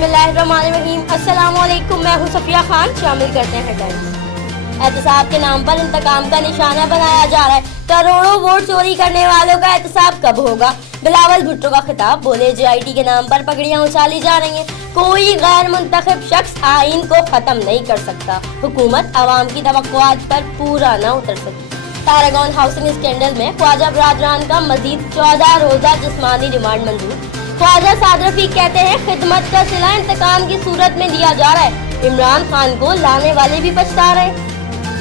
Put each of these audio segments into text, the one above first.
बिस्मिल्लाहिर्रहमानिर्रहीम। अस्सलामुअलैकुम, मैं हूं सफिया खान। शामिल करते हैं हेडलाइंस। एहतसाब के नाम पर इंतकाम का निशाना बनाया जा रहा है। करोड़ों वोट चोरी करने वालों का एहतसाब कब होगा? बिलावल भुट्टो का खिताब। बोले JIT के नाम पर पगड़ियां उछाली जा रही हैं। कोई गैर मुंतखब शख्स आइन को खत्म नहीं कर सकता। हुकूमत आवाम की तवक्कुआत पर पूरा न उतर सकी। पैरागॉन हाउसिंग स्कैंडल में ख्वाजा बरादरान का मजीद 14 रोजा जिस्मानी रिमांड मंजूर। ख्वाजा साद रफीक कहते हैं खिदमत का सिला इंतकाम की सूरत में दिया जा रहा है। इमरान खान को लाने वाले भी पछता रहे हैं।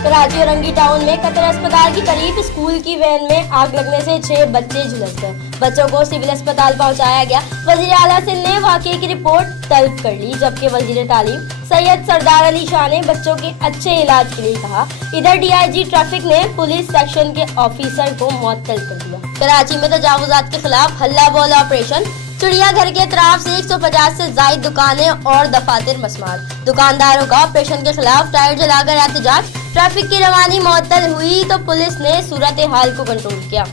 कराची औरंगी टाउन में कतर अस्पताल की करीब स्कूल की वैन में आग लगने से 6 बच्चे झुलस गए। बच्चों को सिविल अस्पताल पहुंचाया गया। वजीर आला सिंध ने वाकये की रिपोर्ट तलब कर ली, जबकि वजीर तालीम सैयद सरदार अली शाह ने बच्चों के अच्छे इलाज के लिए कहा। इधर DIG ट्रैफिक ने पुलिस सेक्शन के ऑफिसर को मुअत्तल कर दिया। कराची में तजावुजात के खिलाफ हल्ला बोल ऑपरेशन। चिड़ियाघर के अतराफ से 150 से ज्यादा दुकानें और दफातर मसमार। दुकानदारों का ऑपरेशन के खिलाफ टायर जलाकर एहतजाज। ट्रैफिक की रवानी मुअत्तल हुई तो पुलिस ने सूरत हाल को कंट्रोल किया।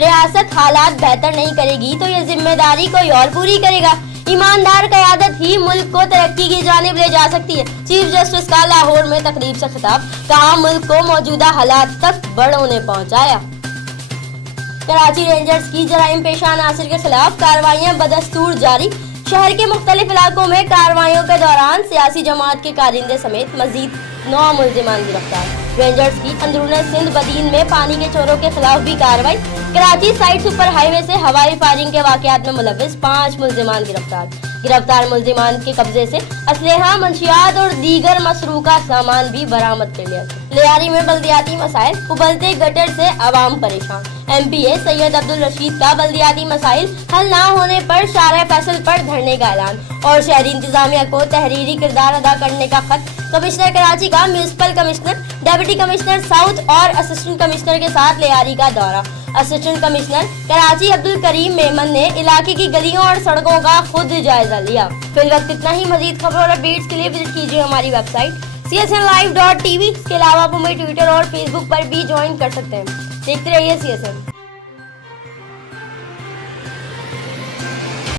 रियासत हालात बेहतर नहीं करेगी तो ये जिम्मेदारी कोई और पूरी करेगा। ईमानदार क़यादत ही मुल्क को तरक्की की जानिब ले जा सकती है। चीफ जस्टिस का लाहौर में तकरीब से खिताब। कहा मुल्क को मौजूदा हालात तक बड़ों ने पहुँचाया। कराची रेंजर्स की जराइम पेशा अनासर के खिलाफ कार्रवाइयां बदस्तूर जारी। शहर के मुख्तलिफ इलाकों में कार्रवाइयों के दौरान सियासी जमात के कारिंदे समेत मजीद 9 मुल्जिमान गिरफ्तार। रेंजर्स की अंदरून सिंध बदीन में पानी के चोरों के खिलाफ भी कार्रवाई। कराची साइड सुपर हाईवे से हवाई फायरिंग के वाकयात में मुलव्विस 5 मुल्जिमान गिरफ्तार। गिरफ्तार मुल्जिमान के कब्जे से असलहा, मंशियात और दीगर मसरूका सामान भी बरामद कर लिया। लियारी में बल्दियाती मसाइल। उबलते गटर से आवाम परेशान। MPA सैयद अब्दुल रशीद का बल्दियाती मसाइल हल न होने पर शारा फैसल पर धरने का ऐलान और शहरी इंतजामिया को तहरीरी किरदार अदा करने का खत। कमिश्नर कराची का municipal commissioner, deputy commissioner south और असिस्टेंट कमिश्नर के साथ लियारी का दौरा। असिस्टेंट कमिश्नर कराची अब्दुल करीम मेमन ने इलाके की गलियों और सड़कों का खुद जायजा लिया। फिल वक्त इतना ही। मजीद खबरों और अपडेट्स के लिए विजिट कीजिए हमारी वेबसाइट csnlive.tv। इसके अलावा आप हमें ट्विटर और फेसबुक पर भी ज्वाइन कर सकते हैं। देखते रहिए CSN।